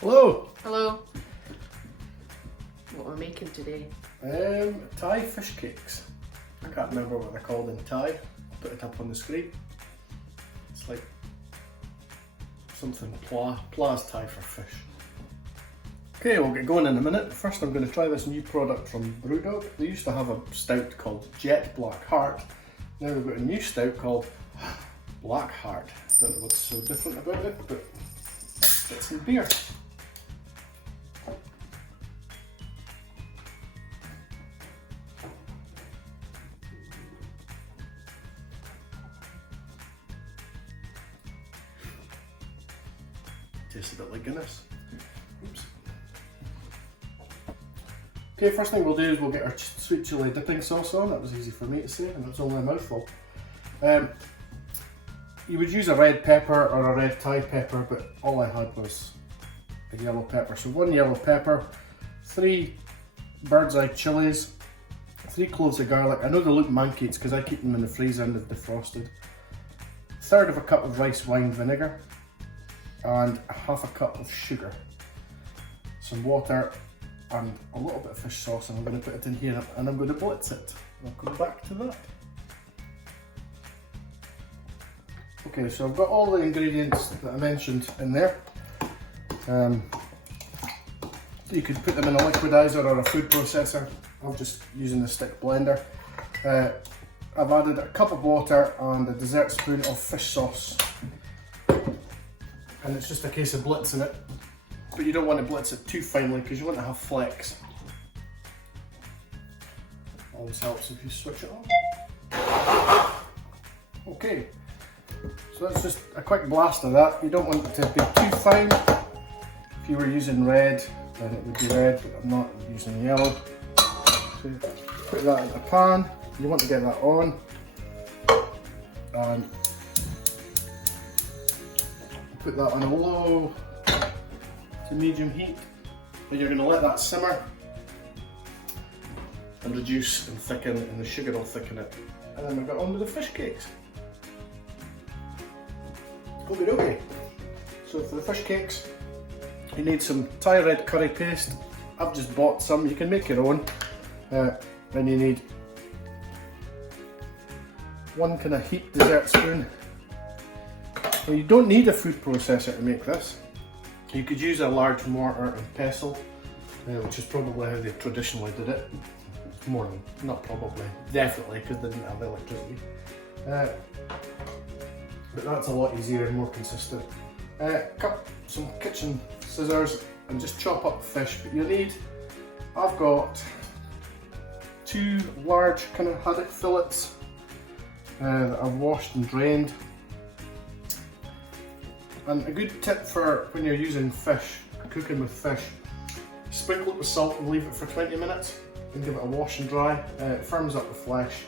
Hello! Hello. What we're making today? Thai fish cakes. I can't remember what they're called in Thai. I'll put it up on the screen. It's like something Pla. Pla's Thai for fish. Okay, we'll get going in a minute. First I'm going to try this new product from Brewdog. They used to have a stout called Jet Black Heart. Now they've got a new stout called Black Heart. Don't know what's so different about it, but it's some beer. Tastes a bit like Guinness. Oops. Okay, first thing we'll do is we'll get our sweet chilli dipping sauce on. That was easy for me to say, and it was only a mouthful. You would use a red pepper or a red Thai pepper, but all I had was a yellow pepper. So 1 yellow pepper, 3 bird's eye chilies, 3 cloves of garlic. I know they look manky, it's because I keep them in the freezer and they've defrosted. 1/3 of a cup of rice wine vinegar, and 1/2 a cup of sugar, some water, and a little bit of fish sauce, and I'm going to put it in here and I'm going to blitz it. I'll come back to that. Okay, so I've got all the ingredients that I mentioned in there. You could put them in a liquidizer or a food processor. I'm just using the stick blender. I've added a cup of water and a dessert spoon of fish sauce. And it's just a case of blitzing it, but you don't want to blitz it too finely because you want to have flecks. Always helps if you switch it on. Okay, so that's just a quick blast of that. You don't want it to be too fine. If you were using red, then it would be red, but I'm not using yellow. So you put that in a pan. You want to get that on. And put that on a low to medium heat, and you're going to let that simmer and reduce and thicken, and the sugar will thicken it. And then we've got on to the fish cakes. Okay. So for the fish cakes, you need some Thai red curry paste. I've just bought some, you can make your own. Then you need 1 kind of heat dessert spoon. Well, you don't need a food processor to make this. You could use a large mortar and pestle, which is probably how they traditionally did it. More than, not probably, definitely, because they didn't have electricity. But that's a lot easier and more consistent. Cut some kitchen scissors and just chop up the fish. But you need, I've got 2 large kind of haddock fillets that I've washed and drained. And a good tip for when you're using fish, cooking with fish, sprinkle it with salt and leave it for 20 minutes and give it a wash and dry. It firms up the flesh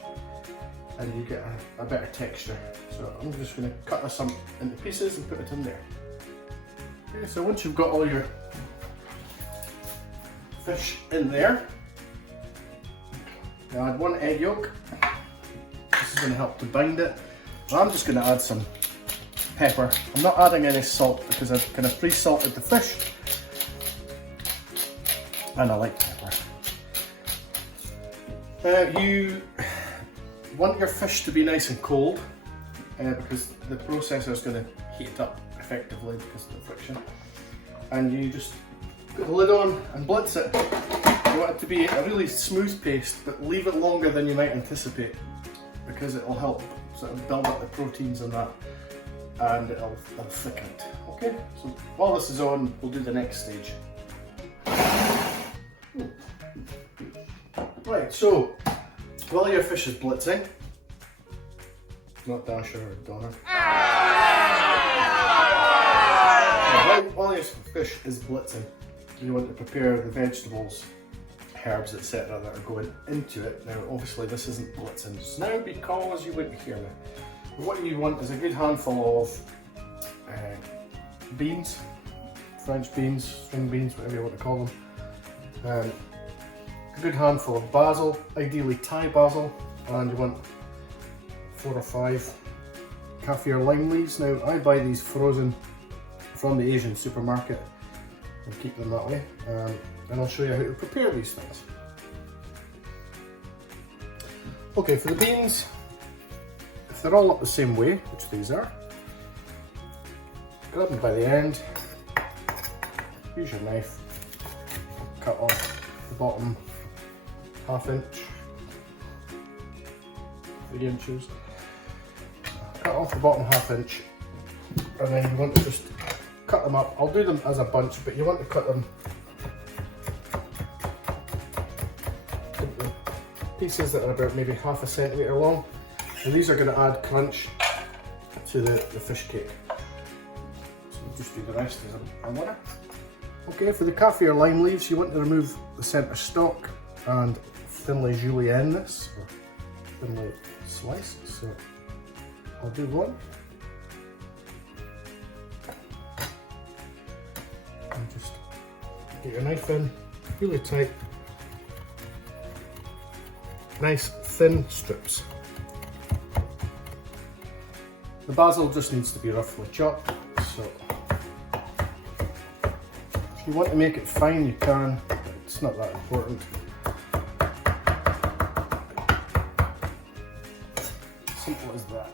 and you get a better texture. So I'm just going to cut this up into pieces and put it in there. Okay, so once you've got all your fish in there, you add 1 egg yolk. This is going to help to bind it. I'm just going to add some pepper. I'm not adding any salt because I've kind of pre-salted the fish and I like pepper. You want your fish to be nice and cold because the processor is going to heat it up effectively because of the friction, and you just put the lid on and blitz it. You want it to be a really smooth paste, but leave it longer than you might anticipate because it will help sort of build up the proteins and that, and it'll thicken it. Okay, so while this is on, we'll do the next stage. Right, so while your fish is blitzing, not Dasher or Donna. While your fish is blitzing, you want to prepare the vegetables, herbs, etc. that are going into it. Now obviously this isn't blitzing just now because you wouldn't hear me. But what you want is a good handful of beans, French beans, string beans, whatever you want to call them. A good handful of basil, ideally Thai basil, and you want 4 or 5 kaffir lime leaves. Now I buy these frozen from the Asian supermarket. and keep them that way. And I'll show you how to prepare these things. Okay, for the beans, if they're all up the same way, which these are, grab them by the end, use your knife, cut off the bottom ½ inch, 3 inches, cut off the bottom ½ inch, and then you want to just cut them up. I'll do them as a bunch, but you want to cut them into pieces that are about maybe ½ centimetre long, and these are going to add crunch to the fish cake. So we'll just do the rest as a winner. Okay, for the kaffir or lime leaves, you want to remove the centre stalk and thinly julienne this, or thinly slice. So I'll do one. And just get your knife in, really tight. Nice thin strips. The basil just needs to be roughly chopped, so if you want to make it fine you can, but it's not that important. Simple as that.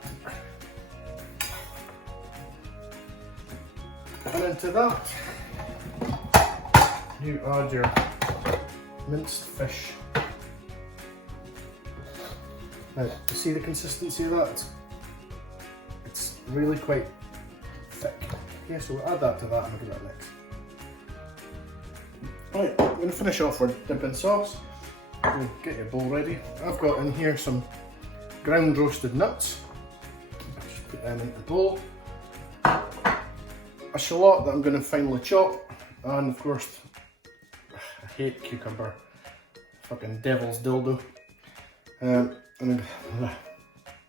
And into that you add your minced fish. Now, you see the consistency of that? It's really quite thick. Okay, so we'll add that to that and we'll do that next. Right, we're going to finish off with dipping sauce. So get your bowl ready. I've got in here some ground roasted nuts. Just put them into the bowl. A shallot that I'm going to finely chop, and of course, I hate cucumber, fucking devil's dildo. And I'm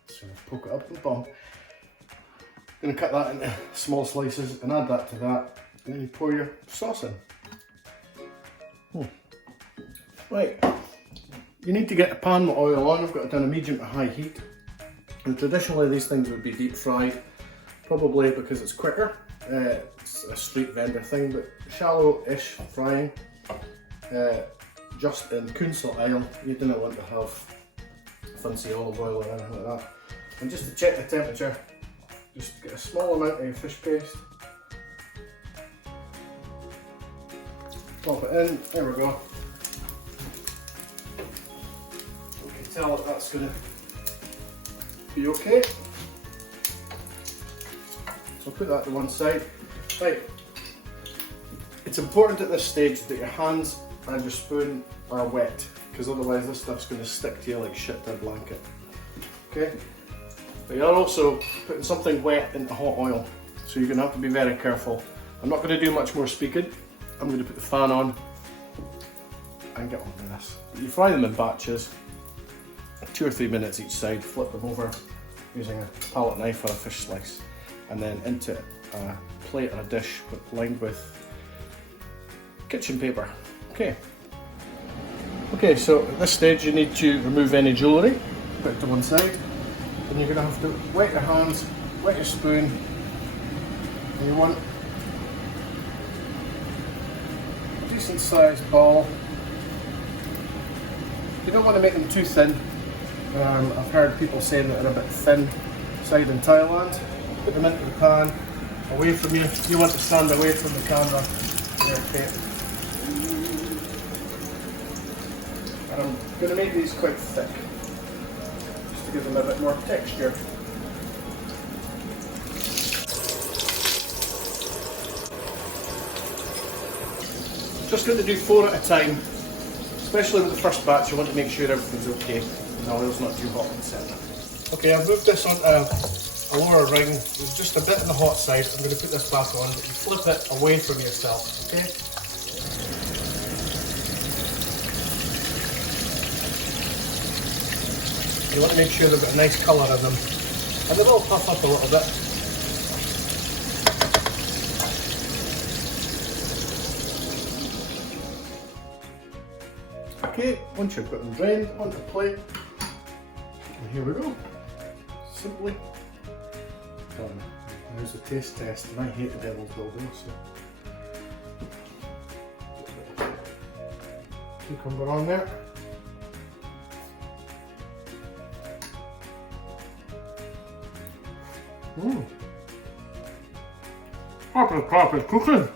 sort of poke it up with the bum. Going to cut that into small slices and add that to that, and then you pour your sauce in. Right, you need to get a pan with oil on. I've got it down a medium to high heat, and traditionally these things would be deep fried, probably because it's quicker. It's a street vendor thing, but shallow-ish frying, just in Kunsel oil. You don't want to have fancy olive oil or anything like that. And just to check the temperature, just get a small amount of your fish paste, pop it in, there we go. We can tell that that's going to be okay. So put that to one side. Right, it's important at this stage that your hands and your spoon are wet, because otherwise this stuff's going to stick to you like shit to a blanket. Okay, but you're also putting something wet into hot oil, so you're going to have to be very careful. I'm not going to do much more speaking. I'm going to put the fan on and get on with this. You fry them in batches, 2 or 3 minutes each side, flip them over using a palette knife or a fish slice, and then into a plate or a dish lined with kitchen paper. Okay, so at this stage you need to remove any jewellery, put it to one side, and you're going to have to wet your hands, wet your spoon, and you want a decent sized ball. You don't want to make them too thin. I've heard people saying that they're a bit thin side in Thailand. Put them into the pan, away from you. You want to stand away from the camera. Okay. And I'm going to make these quite thick, just to give them a bit more texture. Just going to do 4 at a time, especially with the first batch. You want to make sure everything's okay and the oil's not too hot in the centre. Okay, I've moved this onto a lower ring. There's just a bit on the hot side. I'm going to put this back on, but you flip it away from yourself, okay? You want to make sure they've got a nice colour in them, and they will puff up a little bit. Okay, once you've got them drained, onto the plate, and here we go. Simply done. There's the taste test, and I hate the devil's dildo, so cucumber on there. Mmm. Apple crap is cooking.